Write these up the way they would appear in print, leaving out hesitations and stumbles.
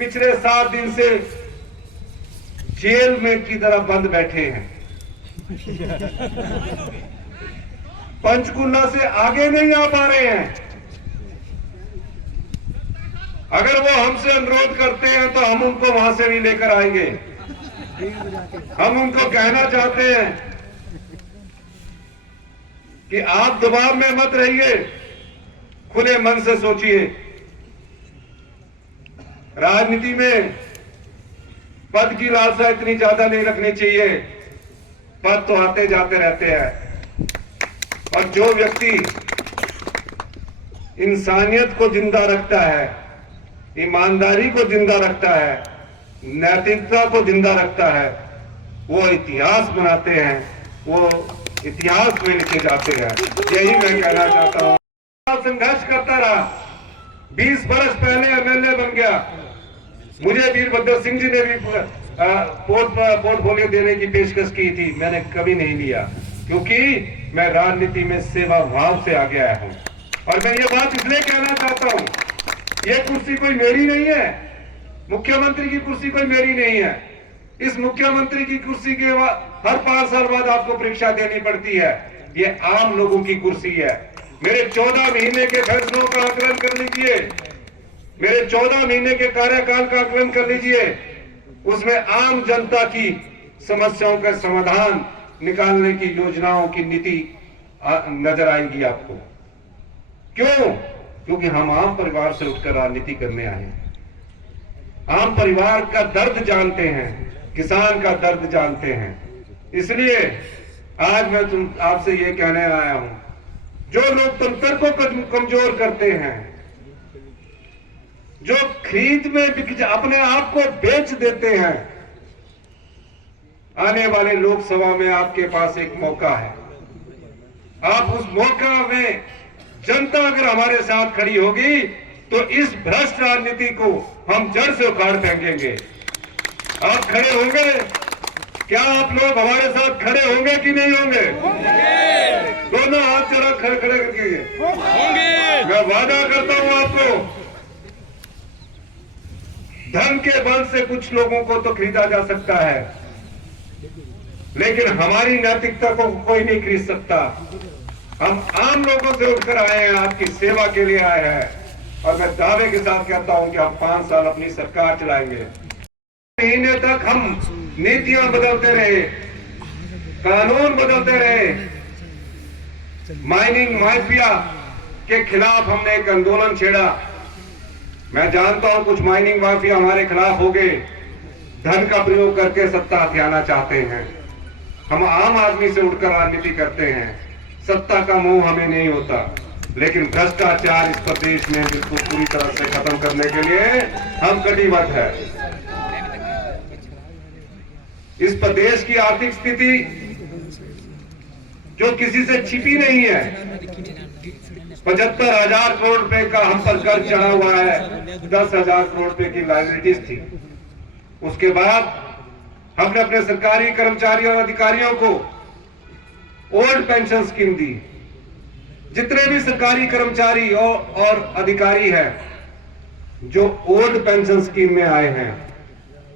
पिछले 7 दिन से जेल में की तरह बंद बैठे हैं। पंचकुला से आगे नहीं आ पा रहे हैं। अगर वो हमसे अनुरोध करते हैं तो हम उनको वहां से भी लेकर आएंगे। हम उनको कहना चाहते हैं कि आप दबाव में मत रहिए, खुले मन से सोचिए। राजनीति में पद की लालसा इतनी ज्यादा नहीं रखनी चाहिए। पद तो आते जाते रहते हैं, और जो व्यक्ति इंसानियत को जिंदा रखता है, ईमानदारी को जिंदा रखता है, नैतिकता को जिंदा रखता है, वो इतिहास बनाते हैं, वो इतिहास में लिखे जाते हैं। यही मैं कहना चाहता हूं। संघर्ष करता रहा, 20 बरस पहले एमएलए बन गया। मुझे वीरभद्र सिंह जी ने भी पोर्टफोलियो देने की पेशकश की थी, मैंने कभी नहीं लिया, क्योंकि मैं राजनीति में सेवा भाव से आगे आया हूं। और मैं ये बात इसलिए कहना चाहता हूं, ये कुर्सी कोई मेरी नहीं है, मुख्यमंत्री की कुर्सी कोई मेरी नहीं है। इस मुख्यमंत्री की कुर्सी के हर 5 साल बाद आपको परीक्षा देनी पड़ती है। ये आम लोगों की कुर्सी है। मेरे 14 महीने के फैसलों का आकलन कर लीजिए, मेरे 14 महीने के कार्यकाल का आकलन कर लीजिए। उसमें आम जनता की समस्याओं का समाधान निकालने की योजनाओं की नीति नजर आएगी आपको। क्यों? क्योंकि हम आम परिवार से उठकर राजनीति करने आए हैं। आम परिवार का दर्द जानते हैं, किसान का दर्द जानते हैं। इसलिए आज मैं आपसे ये कहने आया हूं, जो लोकतंत्र को कमजोर करते हैं, जो खरीद में अपने आप को बेच देते हैं, आने वाले लोकसभा में आपके पास एक मौका है। आप उस मौका में जनता अगर हमारे साथ खड़ी होगी तो इस भ्रष्ट राजनीति को हम जड़ से उखाड़ फेंकेंगे। आप खड़े होंगे? क्या आप लोग हमारे साथ खड़े होंगे कि नहीं होंगे? दोनों हाथ जरा खड़े खड़े करके होंगे। मैं वादा करता हूं आपको, धन के बल से कुछ लोगों को तो खरीदा जा सकता है, लेकिन हमारी नैतिकता को कोई नहीं खरीद सकता। हम आम लोगों से उठकर आए हैं, आपकी सेवा के लिए आए हैं, और मैं दावे के साथ कहता हूं कि हम 5 साल अपनी सरकार चलाएंगे। महीने तक हम नीतियां बदलते रहे, कानून बदलते रहे। माइनिंग माफिया के खिलाफ हमने एक आंदोलन छेड़ा। मैं जानता हूं कुछ माइनिंग माफिया हमारे खिलाफ हो गए, धन का प्रयोग करके सत्ता हथियाना चाहते हैं। हम आम आदमी से उठकर राजनीति करते हैं। सत्ता का मोह हमें नहीं होता, लेकिन भ्रष्टाचार इस प्रदेश में बिल्कुल पूरी तरह से खत्म करने के लिए हम कटिबद्ध है। इस प्रदेश की आर्थिक स्थिति जो किसी से छिपी नहीं है, 75,000 करोड़ रुपए का हम पर कर्ज चढ़ा हुआ है, 10,000 करोड़ रुपए की लायबिलिटीज थी। उसके बाद हमने अपने सरकारी कर्मचारियों और अधिकारियों को ओल्ड पेंशन स्कीम दी। जितने भी सरकारी कर्मचारी और अधिकारी हैं जो ओल्ड पेंशन स्कीम में आए हैं,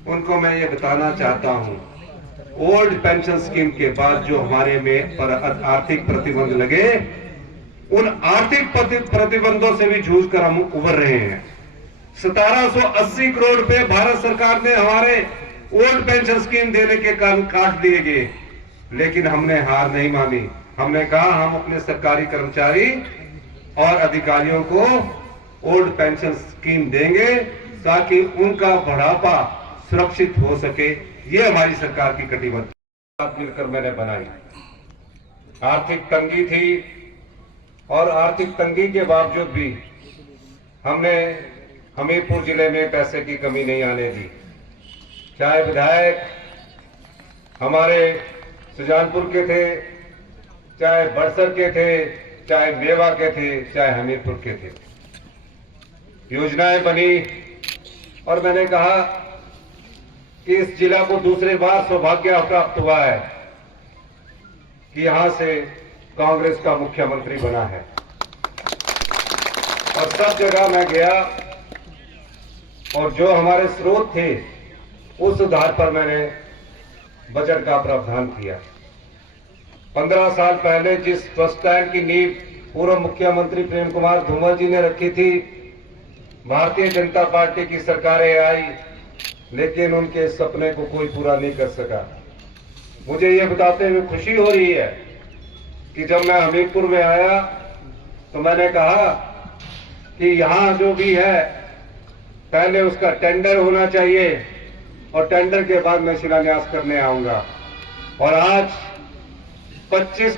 उनको मैं ये बताना चाहता हूं, ओल्ड पेंशन स्कीम के बाद जो हमारे में पर आर्थिक प्रतिबंध लगे, उन आर्थिक प्रतिबंधों से भी जूझकर हम उभर रहे हैं। 1780 करोड़ रुपए भारत सरकार ने हमारे ओल्ड पेंशन स्कीम देने के कारण काट दिए गए, लेकिन हमने हार नहीं मानी। हमने कहा हम अपने सरकारी कर्मचारी और अधिकारियों को ओल्ड पेंशन स्कीम देंगे ताकि उनका बुढ़ापा सुरक्षित हो सके। ये हमारी सरकार की कटिबद्धता मिलकर मैंने बनाई। आर्थिक तंगी थी, और आर्थिक तंगी के बावजूद भी हमने हमीरपुर जिले में पैसे की कमी नहीं आने दी। चाहे विधायक हमारे सुजानपुर के थे, चाहे बड़सर के थे, चाहे मेवा के थे, चाहे हमीरपुर के थे, योजनाएं बनी। और मैंने कहा कि इस जिला को दूसरी बार सौभाग्य प्राप्त हुआ है कि यहां से कांग्रेस का मुख्यमंत्री बना है। और सब जगह मैं गया, और जो हमारे स्रोत थे उस आधार पर मैंने बजट का प्रावधान किया। 15 साल पहले जिस बस स्टैंड की नींव पूर्व मुख्यमंत्री प्रेम कुमार धूमल जी ने रखी थी, भारतीय जनता पार्टी की सरकारें आई, लेकिन उनके सपने को कोई पूरा नहीं कर सका। मुझे ये बताते हुए खुशी हो रही है कि जब मैं हमीरपुर में आया तो मैंने कहा कि यहाँ जो भी है पहले उसका टेंडर होना चाहिए और टेंडर के बाद मैं शिलान्यास करने आऊंगा। और आज 55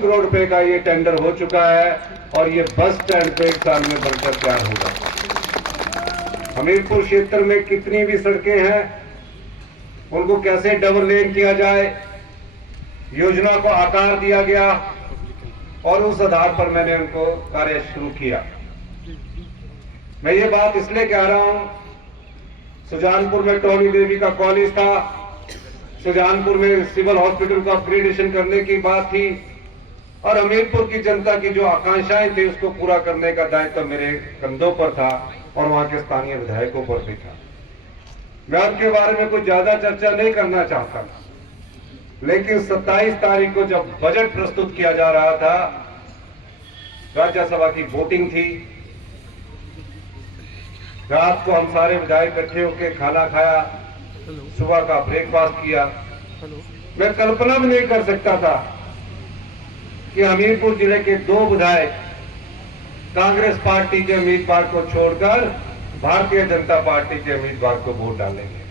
करोड़ रुपए का ये टेंडर हो चुका है और ये बस स्टैंड पे 1 साल में बनकर तैयार होगा। हमीरपुर क्षेत्र में कितनी भी सड़कें हैं उनको कैसे डबल लेन किया जाए, योजना को आकार दिया गया और उस आधार पर मैंने उनको कार्य शुरू किया। मैं ये बात इसलिए कह रहा हूं, सुजानपुर में टोनी देवी का कॉलेज था, सुजानपुर में सिविल हॉस्पिटल का अपग्रेडेशन करने की बात थी और हमीरपुर की जनता की जो आकांक्षाएं थी उसको पूरा करने का दायित्व मेरे कंधों पर था और वहां के स्थानीय विधायकों पर भी था। मैं उनके बारे में कुछ ज्यादा चर्चा नहीं करना चाहता, लेकिन 27 तारीख को जब बजट प्रस्तुत किया जा रहा था, राज्यसभा की वोटिंग थी, रात को हम सारे विधायक इकट्ठे होकर खाना खाया, सुबह का ब्रेकफास्ट किया। मैं कल्पना भी नहीं कर सकता था कि हमीरपुर जिले के 2 विधायक कांग्रेस पार्टी के उम्मीदवार को छोड़कर भारतीय जनता पार्टी के उम्मीदवार को वोट डालेंगे।